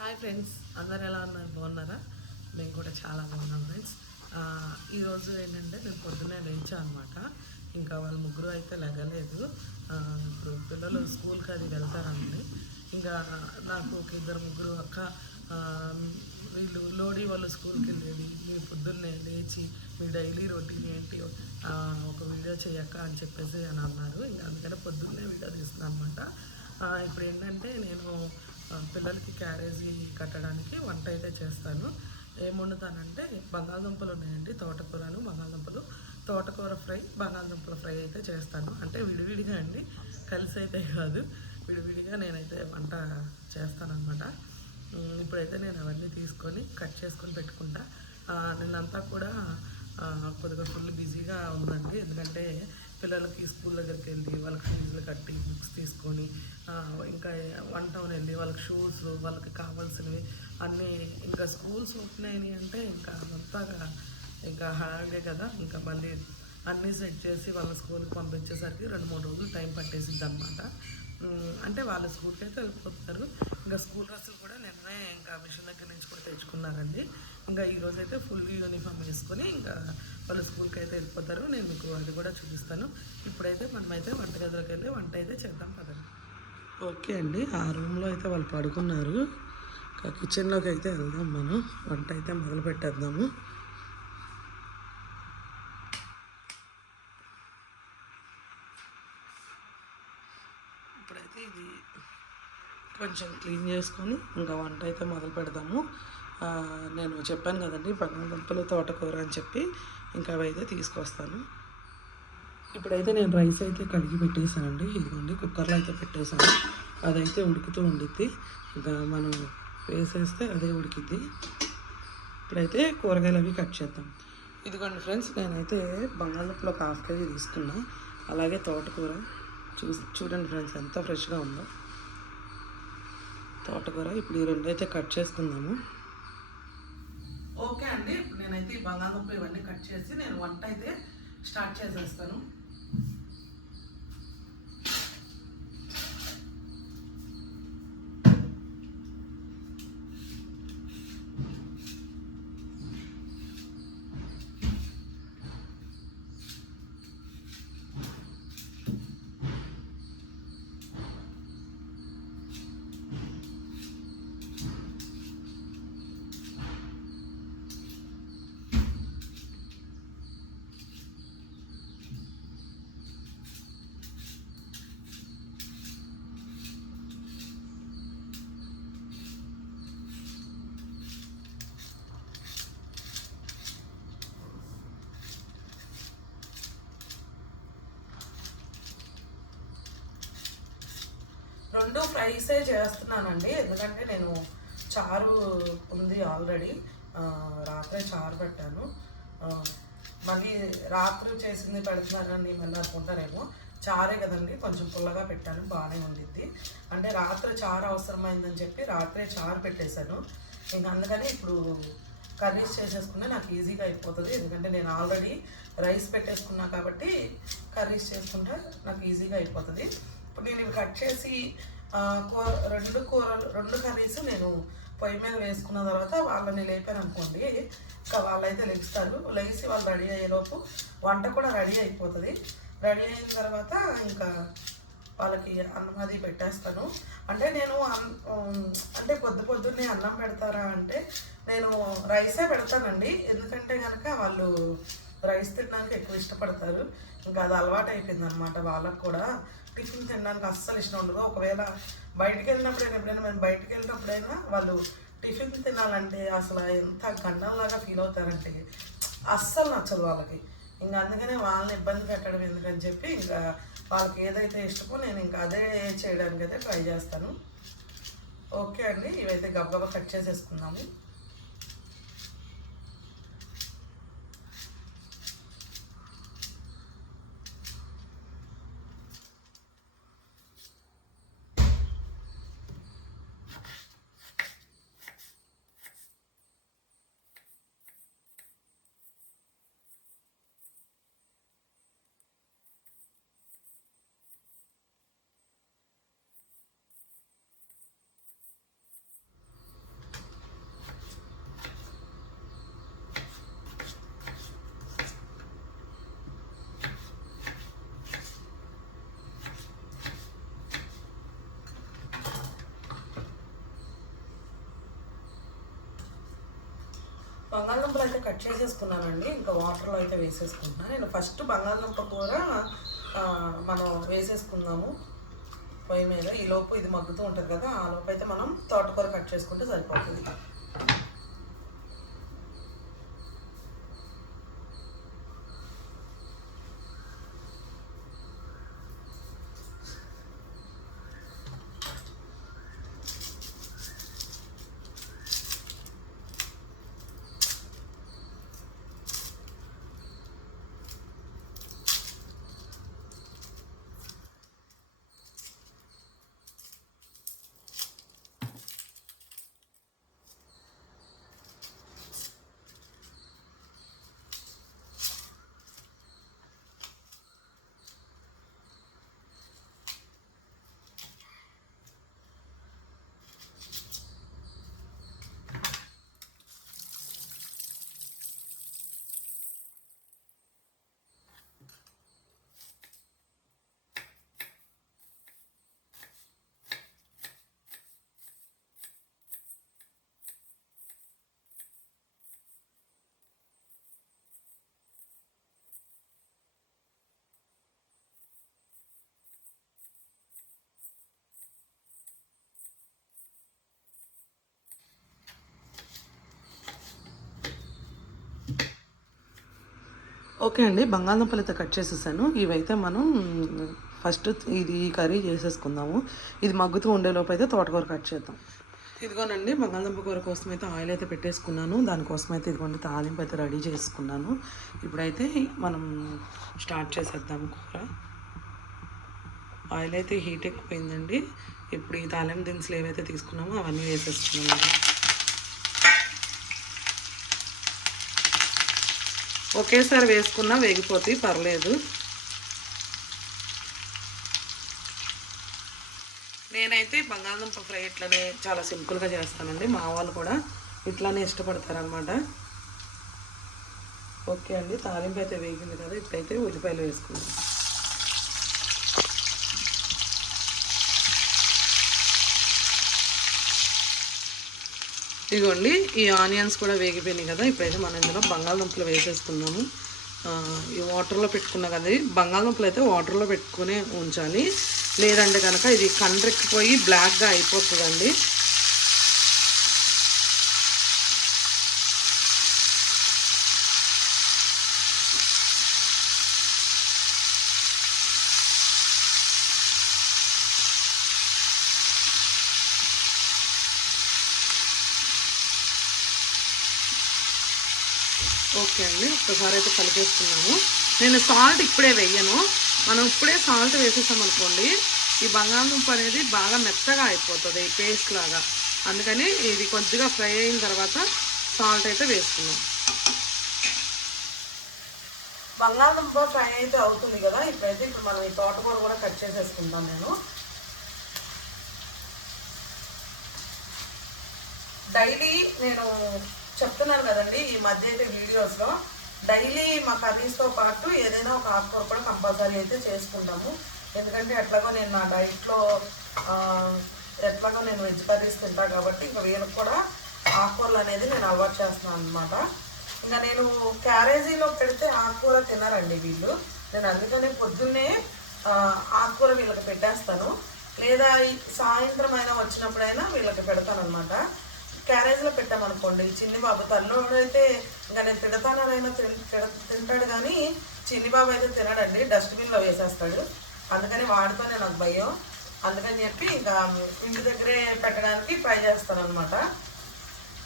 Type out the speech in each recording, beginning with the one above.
Hi friends అందరు ఎలా ఉన్నారు? బాగున్నారా? మేము కూడా చాలా బాగున్నాం ఫ్రెండ్స్ ఈరోజు ఏంటంటే నేను పొద్దున్నే లేచా అనమాట ఇంకా వాళ్ళు ముగ్గురు అయితే లెగలేదు. ఇప్పుడు పిల్లలు స్కూల్కి అది వెళ్తారండి. ఇంకా నాకు ఒక ఇద్దరు ముగ్గురు అక్క వీళ్ళు లోడీ వాళ్ళు స్కూల్కి వెళ్ళేది. మీరు పొద్దున్నే లేచి మీ డైలీ రొటీన్ ఏంటి? ఒక వీడియో చేయక్క అని చెప్పేసి అని అన్నారు. ఇంకా అందుకనే పొద్దున్నే వీడియో తీస్తున్నాను అనమాట ఇప్పుడు ఏంటంటే నేను పిల్లలకి క్యారేజీ కట్టడానికి వంట అయితే చేస్తాను. ఏముండుతానంటే బంగాళదుంపలు ఉన్నాయండి తోటకూరను బంగాళదుంపలు. తోటకూర ఫ్రై బంగాళదుంపల ఫ్రై అయితే చేస్తాను. అంటే విడివిడిగా అండి కలిసి అయితే కాదు. విడివిడిగా నేనైతే వంట చేస్తానన్నమాట. ఇప్పుడైతే నేను అవన్నీ తీసుకొని కట్ చేసుకొని పెట్టుకుంటా. నిన్నంతా కూడా కొద్దిగా ఫుల్ బిజీగా ఉందండి. ఎందుకంటే పిల్లలకి స్కూల్ దగ్గరికి వెళ్ళి వాళ్ళకి ఫీజులు కట్టి బుక్స్ తీసుకొని ఇంకా వన్ టౌన్ వెళ్ళి వాళ్ళకి షూస్ వాళ్ళకి కావాల్సినవి అన్నీ ఇంకా స్కూల్స్ ఓపెన్ అయినాయి అంటే ఇంకా మొత్తంగా ఇంకా హడావిడే కదా ఇంకా మళ్ళీ అన్నీ సెట్ చేసి వాళ్ళ స్కూల్కి పంపించేసరికి రెండు మూడు రోజులు టైం పట్టేసింది అనమాట అంటే వాళ్ళ స్కూల్కి అయితే వెళ్ళిపోతారు. ఇంకా స్కూల్ డ్రెస్సులు కూడా నిన్నే ఇంకా మిషన్ దగ్గర నుంచి కూడా తెచ్చుకున్నారండి. ఇంకా ఈ రోజు అయితే ఫుల్ యూనిఫామ్ వేసుకొని ఇంకా వాళ్ళు స్కూల్కి అయితే వెళ్ళిపోతారు. నేను మీకు అది కూడా చూపిస్తాను. ఇప్పుడైతే మనమైతే వంటగదిలోకి వెళ్ళి వంట అయితే చేద్దాం కదండి ఓకే అండి. ఆ రూమ్లో అయితే వాళ్ళు పడుకున్నారు. ఇంకా కిచెన్లోకి అయితే వెళ్దాం మనం. వంట అయితే మొదలు పెట్టేద్దాము. ఇప్పుడైతే ఇది కొంచెం క్లీన్ చేసుకొని ఇంకా వంట అయితే మొదలు పెడదాము. నేను చెప్పాను కదండి బంగాళదుంపలు తోటకూర అని చెప్పి ఇంకా అవి అయితే తీసుకొస్తాను. ఇప్పుడైతే నేను రైస్ అయితే కడిగి పెట్టేశానండి. ఇదిగోండి కుక్కర్లో అయితే పెట్టేశాను. అదైతే ఉడుకుతూ ఉండిద్ది. ఇంకా మనం వేసేస్తే అదే ఉడికిద్ది. ఇప్పుడైతే కూరగాయలు అవి కట్ చేద్దాం. ఇదిగోండి ఫ్రెండ్స్ నేనైతే బంగాళదుంపలు ఒక హాఫ్ కేజీ తీసుకున్నా. అలాగే తోటకూర చూ చూడండి ఫ్రెండ్స్ ఎంత ఫ్రెష్గా ఉందో. తోటకూర. ఇప్పుడు ఈ రెండు అయితే కట్ చేసుకుందాము. ఓకే అండి. ఇప్పుడు నేనైతే ఈ బంగాళదుంప ఇవన్నీ కట్ చేసి నేను వంట అయితే స్టార్ట్ చేసేస్తాను. రెండు ఫ్రైసే చేస్తున్నానండి. ఎందుకంటే నేను చారు ఉంది ఆల్రెడీ. రాత్రే చారు పెట్టాను. మళ్ళీ రాత్రి చేసింది పెడుతున్నారని మళ్ళీ అనుకుంటారేమో. చారే కదండి కొంచెం పుల్లగా పెట్టాను బాగానే ఉండిద్ది. అంటే రాత్రి చారు అవసరమైందని చెప్పి రాత్రే చారు పెట్టేశాను. ఇంకా అందుకని ఇప్పుడు కర్రీస్ చేసేసుకుంటే నాకు ఈజీగా అయిపోతుంది. ఎందుకంటే నేను ఆల్రెడీ రైస్ పెట్టేసుకున్నా కాబట్టి కర్రీస్ చేసుకుంటే నాకు ఈజీగా అయిపోతుంది. నేను ఇవి కట్ చేసి కూర రెండు కూరలు రెండు కర్రీస్ నేను పొయ్యి మీద వేసుకున్న తర్వాత వాళ్ళని లేపాను అనుకోండి ఇంకా వాళ్ళైతే లెగుస్తారు లెగిసి వాళ్ళు రెడీ అయ్యేలోపు వంట కూడా రెడీ అయిపోతుంది. రెడీ అయిన తర్వాత ఇంకా వాళ్ళకి అన్నం అది పెట్టేస్తాను. అంటే నేను అన్- అంటే పొద్దు పొద్దున్నే అన్నం పెడతారా అంటే నేను రైసే పెడతానండి. ఎందుకంటే కనుక వాళ్ళు రైస్ తినడానికి ఎక్కువ ఇష్టపడతారు. ఇంకా అది అలవాటు అయిపోయింది అనమాట వాళ్ళకు కూడా. టిఫిన్ తినడానికి అస్సలు ఇష్టం ఉండదు. ఒకవేళ బయటికి వెళ్ళినప్పుడైనా ఎప్పుడైనా మేము బయటికి వెళ్ళినప్పుడైనా వాళ్ళు టిఫిన్ తినాలంటే అసలు ఎంత గండంలాగా ఫీల్ అవుతారంటే అస్సలు నచ్చదు వాళ్ళకి. ఇంకా అందుకనే వాళ్ళని ఇబ్బంది పెట్టడం ఎందుకని చెప్పి ఇంకా వాళ్ళకి ఏదైతే ఇష్టమో నేను ఇంకా అదే చేయడానికి అయితే ట్రై చేస్తాను. ఓకే అండి. ఇవైతే గబగబా కట్ చేసేసుకుందాము. బంగాళదుంపలు అయితే కట్ చేసేసుకున్నానండి. ఇంకా వాటర్లో అయితే వేసేసుకుంటున్నాను నేను ఫస్ట్ బంగాళదుంప కూర మనం వేసేసుకుందాము. పొయ్యి మీద. ఈ లోపు ఇది మగ్గుతూ ఉంటుంది కదా ఆ లోపు అయితే మనం తోటకూర కట్ చేసుకుంటే సరిపోతుంది. ఓకే అండి. బంగాళదుంపలు అయితే కట్ చేసేసాను. ఇవైతే మనం ఫస్ట్ ఇది కర్రీ చేసేసుకుందాము. ఇది మగ్గుతూ ఉండేలోపు అయితే తోటకూర కట్ చేద్దాం. ఇదిగోనండి బంగాళదుంప కూర కోసం అయితే ఆయిల్ అయితే పెట్టేసుకున్నాను. దానికోసం అయితే ఇదిగోండి తాలింపు అయితే రెడీ చేసుకున్నాను. ఇప్పుడైతే మనం స్టార్ట్ చేసేద్దాము కూర. ఆయిల్ అయితే హీట్ ఎక్కిపోయిందండి ఇప్పుడు ఈ తాలింపు దినుసులు ఏవైతే తీసుకున్నామో అవన్నీ వేసేసుకున్నాము ఒకేసారి వేసుకున్నా వేగిపోతాయి పర్లేదు. నేనైతే బంగాళదుంప ఫ్రై ఇట్లనే చాలా సింపుల్గా చేస్తానండి మా వాళ్ళు కూడా ఇట్లానే ఇష్టపడతారనమాట ఓకే అండి తాలింపు అయితే వేగింది కదా ఇప్పుడైతే ఉల్లిపాయలు వేసుకుందాం. ఇదిగోండి ఈ ఆనియన్స్ కూడా వేగిపోయినాయి కదా. ఇప్పుడైతే మనం ఇందులో బంగాళదుంపలు వేసేసుకున్నాము ఈ వాటర్లో పెట్టుకున్న కదా బంగాళదుంపలు అయితే వాటర్లో పెట్టుకునే ఉంచాలి. లేదంటే కనుక ఇది కండ్రెక్కిపోయి బ్లాక్గా అయిపోతుందండి. ఓకే అండి ఒక్కసారి అయితే కలిపేసుకున్నాము. నేను సాల్ట్ ఇప్పుడే వేయను. మనం ఇప్పుడే సాల్ట్ వేసేసాం అనుకోండి ఈ బంగాళదుంప అనేది బాగా మెత్తగా అయిపోతుంది పేస్ట్ లాగా. అందుకని ఇది కొద్దిగా ఫ్రై అయిన తర్వాత సాల్ట్ అయితే వేసుకున్నాం. బంగాళదుంప ఫ్రై అయితే అవుతుంది కదా ఇప్పుడైతే ఇప్పుడు మనం ఈ తోటకూర కూడా కట్ చేసేసుకుంటాం నేను. డైలీ నేను చెప్తున్నాను కదండి ఈ మధ్య అయితే వీడియోస్లో. డైలీ మా కర్రీస్తో పాటు ఏదైనా ఒక ఆకుకూర కూడా కంపల్సరీ అయితే చేసుకుంటాము. ఎందుకంటే ఎట్లాగో నేను నా డైట్లో ఎట్లాగో నేను వెజ్ కర్రీస్ తింటాను కాబట్టి ఇంకా వీళ్ళకి కూడా ఆకుకూరలు అనేది నేను అలవాటు చేస్తున్నాను అనమాట ఇంకా నేను క్యారేజీలో పెడితే ఆకుకూర తినరండి వీళ్ళు. నేను అందుకని పొద్దున్నే ఆకుకూర వీళ్ళకి పెట్టేస్తాను. లేదా సాయంత్రం అయినా వచ్చినప్పుడైనా వీళ్ళకి పెడతాను అనమాట క్యారేజ్లో పెట్టామనుకోండి చిన్ని బాబు తల్లోడు అయితే ఇంకా నేను తిడతానైనా తింటాడు కానీ చిన్ని బాబు అయితే తినడండి. డస్ట్బిన్లో వేసేస్తాడు. అందుకని వాడితోనే నాకు భయం. అందుకని చెప్పి ఇంకా ఇంటి దగ్గరే పెట్టడానికి ట్రై చేస్తాను అనమాట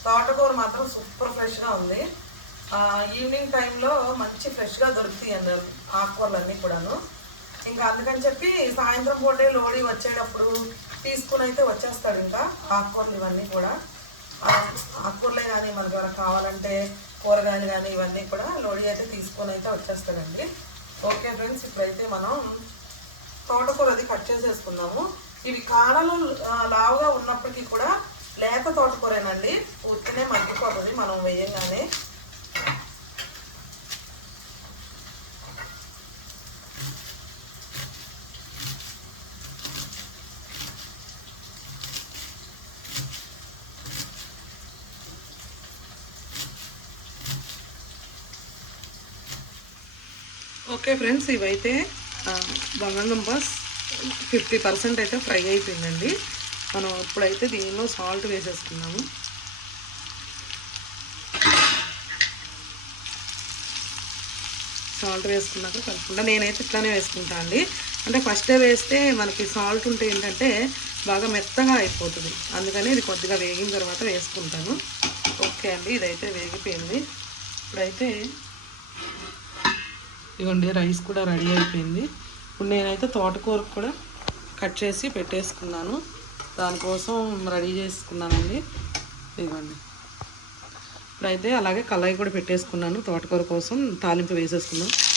తోటకూర మాత్రం సూపర్ ఫ్రెష్గా ఉంది. ఈవినింగ్ టైంలో మంచి ఫ్రెష్గా దొరుకుతాయి అండి ఆకుకూరలు అన్నీ కూడాను. ఇంకా అందుకని చెప్పి సాయంత్రం పూటే లోడీ వచ్చేటప్పుడు తీసుకుని అయితే వచ్చేస్తాడు ఇంకా ఆకుకూరలు ఇవన్నీ కూడా. ఆకుకూరలే కానీ మనకి ఏమైనా కావాలంటే కూరగాయలు కానీ ఇవన్నీ కూడా లోడి అయితే తీసుకొని అయితే వచ్చేస్తాడండి. ఓకే ఫ్రెండ్స్ ఇప్పుడైతే మనం తోటకూర అది కట్ చేసేసుకుందాము. ఇవి కాడలు లావుగా ఉన్నప్పటికీ కూడా లేత తోటకూరేనండి. ఉత్తినే మగ్గిపోతుంది మనం వేయంగానే. ఓకే ఫ్రెండ్స్ ఇవైతే బంగాళదుంప ఫిఫ్టీ పర్సెంట్ అయితే ఫ్రై అయిపోయిందండి. మనం ఇప్పుడైతే దీనిలో సాల్ట్ వేసేసుకున్నాము సాల్ట్ వేసుకున్నాక కలుపుకుంటా. నేనైతే ఇట్లానే వేసుకుంటా అండి. అంటే ఫస్టే వేస్తే మనకి సాల్ట్ ఉంటే ఏంటంటే బాగా మెత్తగా అయిపోతుంది. అందుకని ఇది కొద్దిగా వేగిన తర్వాత వేసుకుంటాను. ఓకే అండి ఇదైతే వేగిపోయింది. ఇప్పుడైతే ఇదిగోండి రైస్ కూడా రెడీ అయిపోయింది. ఇప్పుడు నేనైతే తోటకూర కూడా కట్ చేసి పెట్టేసుకున్నాను. దానికోసం రెడీ చేసుకున్నానండి. ఇదిగోండి. ఇప్పుడైతే అలాగే కళాయి కూడా పెట్టేసుకున్నాను తోటకూర కోసం. తాలింపు వేసేసుకున్నాను.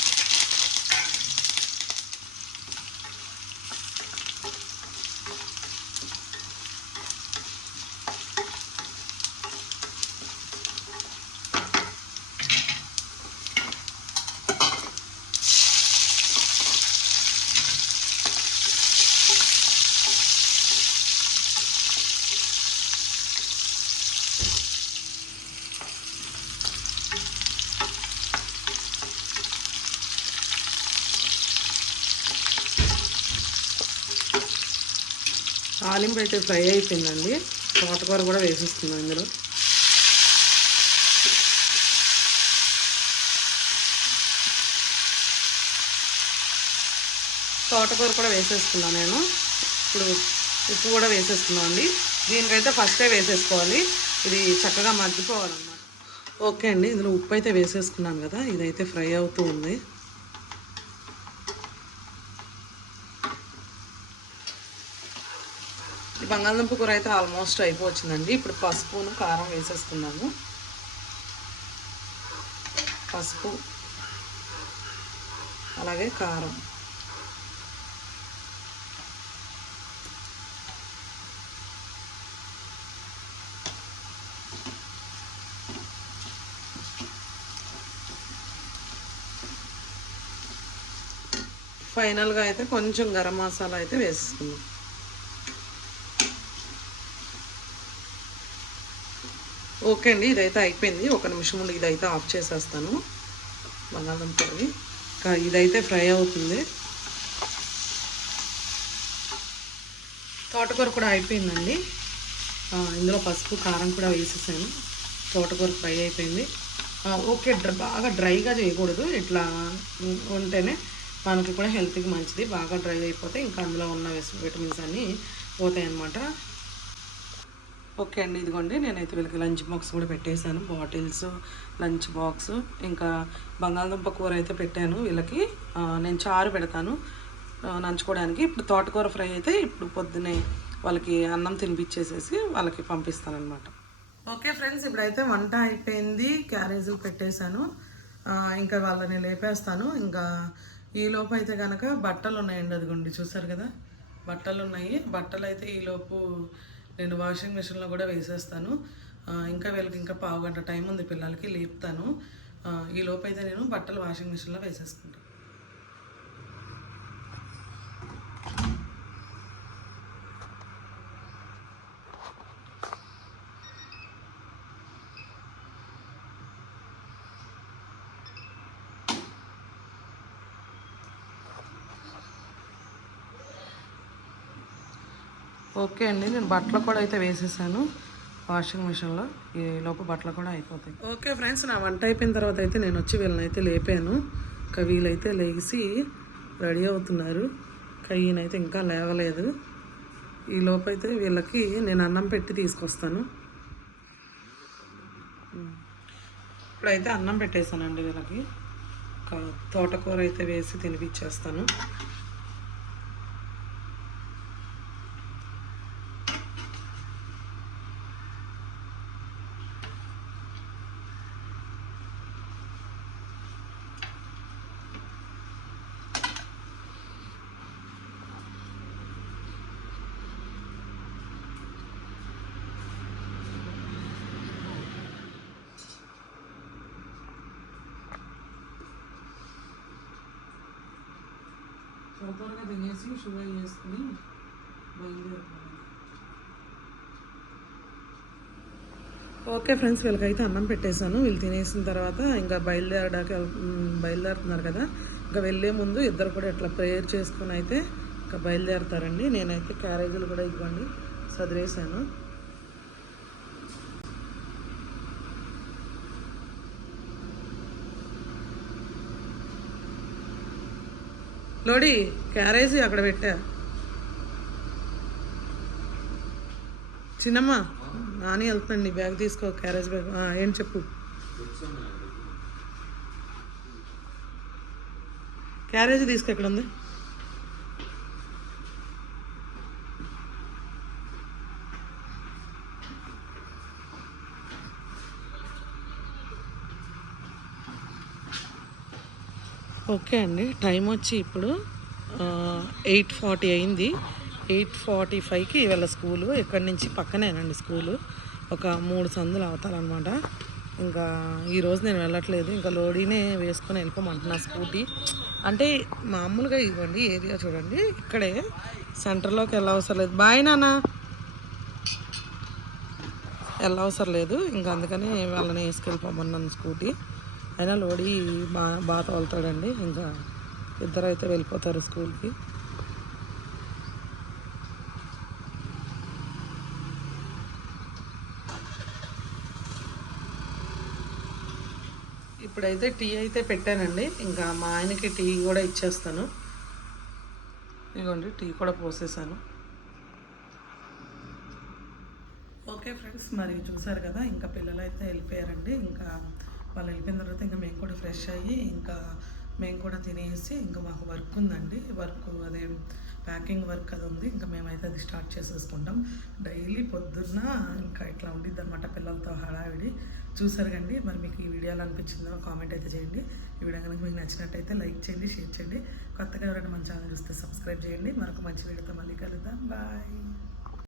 తాలింపు అయితే ఫ్రై అయిపోయిందండి. తోటకూర కూడా వేసేస్తున్నాను ఇందులో. తోటకూర కూడా వేసేసుకున్నాను నేను. ఇప్పుడు ఉప్పు కూడా వేసేసుకున్నాను అండి దీనికైతే ఫస్టే వేసేసుకోవాలి. ఇది చక్కగా మగ్గిపోవాలన్నమాట. ఓకే అండి ఇందులో ఉప్పు అయితే వేసేసుకున్నాను కదా ఇదైతే ఫ్రై అవుతూ ఉంది. ఈ బంగాళదుంప కూర అయితే ఆల్మోస్ట్ అయిపోవచ్చిందండి. ఇప్పుడు పసుపును కారం వేసేస్తున్నాము పసుపు అలాగే కారం. ఫైనల్గా అయితే కొంచెం గరం మసాలా అయితే వేసేసుకున్నాం ఓకే అండి ఇదైతే అయిపోయింది. ఒక నిమిషం ఉండి ఇదైతే ఆఫ్ చేసేస్తాను. బంగాళదుంపది ఇంకా ఇదైతే ఫ్రై అవుతుంది. తోటకూర కూడా అయిపోయిందండి. ఇందులో పసుపు కారం కూడా వేసేసాను. తోటకూర ఫ్రై అయిపోయింది. ఓకే బాగా డ్రైగా చేయకూడదు. ఇట్లా ఉంటేనే మనకి కూడా హెల్త్కి మంచిది. బాగా డ్రై అయిపోతే ఇంకా అందులో ఉన్న విటమిన్స్ అన్నీ పోతాయి అన్నమాట ఓకే అండి ఇదిగోండి. నేనైతే వీళ్ళకి లంచ్ బాక్స్ కూడా పెట్టేశాను. బాటిల్స్ లంచ్ బాక్స్ ఇంకా బంగాళదుంప కూర అయితే పెట్టాను వీళ్ళకి. నేను చారు పెడతాను నంచుకోవడానికి. ఇప్పుడు తోటకూర ఫ్రై అయితే ఇప్పుడు పొద్దునే వాళ్ళకి అన్నం తినిపించేసేసి వాళ్ళకి పంపిస్తాను ఓకే ఫ్రెండ్స్ ఇప్పుడైతే వంట అయిపోయింది. క్యారేజ్ పెట్టేశాను. ఇంకా వాళ్ళని లేపేస్తాను. ఇంకా ఈలోపు అయితే కనుక బట్టలు ఉన్నాయండి అదిగోండి. చూసారు కదా? బట్టలు ఉన్నాయి బట్టలు అయితే ఈలోపు నేను వాషింగ్ మిషన్లో కూడా వేసేస్తాను. ఇంకా వీళ్ళకి ఇంకా పావు గంట టైం ఉంది పిల్లలకి లేపుతాను. ఈ లోపు అయితే నేను బట్టలు వాషింగ్ మిషన్లో వేసేసుకుంటాను. ఓకే అండి నేను బట్టలు కూడా అయితే వేసేసాను. వాషింగ్ మిషన్లో ఈ లోపు బట్టలు కూడా అయిపోతాయి. ఓకే ఫ్రెండ్స్ నా వంట అయిపోయిన తర్వాత అయితే నేను వచ్చి వీళ్ళని అయితే లేపాను. ఇంకా వీళ్ళైతే లేచి రెడీ అవుతున్నారు. కయ్యనైతే ఇంకా లేవలేదు. ఈ లోపు అయితే వీళ్ళకి నేను అన్నం పెట్టి తీసుకొస్తాను. ఇప్పుడైతే అన్నం పెట్టేశానండి వీళ్ళకి. ఇంకా తోటకూర అయితే వేసి తినిపించేస్తాను త్వరగా తినేసి షుగర్ చేసుకుని బయలుదేరుతాను ఓకే ఫ్రెండ్స్ వీళ్ళకైతే అన్నం పెట్టేశాను వీళ్ళు తినేసిన తర్వాత ఇంకా బయలుదేరడానికి బయలుదేరుతున్నారు కదా ఇంకా వెళ్ళే ముందు ఇద్దరు కూడా ఇట్లా ప్రేయర్ చేసుకుని అయితే ఇంకా బయలుదేరతారండి నేనైతే క్యారేజీలు కూడా ఇవ్వండి చదివేశాను లోడి క్యారేజీ అక్కడ పెట్టా. చిన్నమ్మ నాని వెళ్తుందండి బ్యాగ్ తీసుకో క్యారేజ్ బ్యాగ్ ఏం చెప్పు? క్యారేజ్ తీసుకో ఎక్కడ ఉంది? ఓకే అండి. టైం వచ్చి ఇప్పుడు ఎయిట్ ఫార్టీ అయింది. ఎయిట్ ఫార్టీ ఫైవ్కి ఇవాళ స్కూలు ఇక్కడి నుంచి పక్కనేనండి స్కూలు. ఒక మూడు సందులు అవుతారనమాట ఇంకా ఈరోజు నేను వెళ్ళట్లేదు. ఇంకా లోడీనే వేసుకొని వెళ్ళిపోమంటున్నా స్కూటీ. అంటే మామూలుగా ఇవ్వండి ఏరియా చూడండి. ఇక్కడే సెంటర్లోకి వెళ్ళవసరం లేదు. బాయ్ నాన్న. వెళ్ళవసరం లేదు. ఇంకా అందుకని వాళ్ళని వేసుకెళ్ళిపోమన్నాను స్కూటీ. అయినా లోడీ బాగా బాగా తోలుతాడండి. ఇంకా ఇద్దరు అయితే వెళ్ళిపోతారు స్కూల్కి. ఇప్పుడైతే టీ అయితే పెట్టానండి. ఇంకా మా ఆయనకి టీ కూడా ఇచ్చేస్తాను. ఇదిగోండి టీ కూడా పోసేసాను. ఓకే ఫ్రెండ్స్ మరి చూసారు కదా ఇంకా పిల్లలు అయితే వెళ్ళిపోయారండి. ఇంకా వాళ్ళు వెళ్ళిపోయిన తర్వాత ఇంకా మేము కూడా ఫ్రెష్ అయ్యి ఇంకా మేము కూడా తినేసి ఇంకా మాకు వర్క్ ఉందండి. వర్క్ అదే ప్యాకింగ్ వర్క్ అది ఉంది. ఇంకా మేమైతే అది స్టార్ట్ చేసేసుకుంటాం. డైలీ పొద్దున్న ఇంకా ఇట్లా ఉండిద్ది అనమాట పిల్లలతో హడావిడి. చూసారు కండి మరి మీకు ఈ వీడియోలో అనిపించిందో కామెంట్ అయితే చేయండి. ఈ వీడియో కనుక మీకు నచ్చినట్టయితే లైక్ చేయండి షేర్ చేయండి. కొత్తగా ఎవరైనా మన ఛానల్ చూస్తే సబ్స్క్రైబ్ చేయండి. మరొక మంచి వీడియోతో మళ్ళీ కలుద్దాం. బాయ్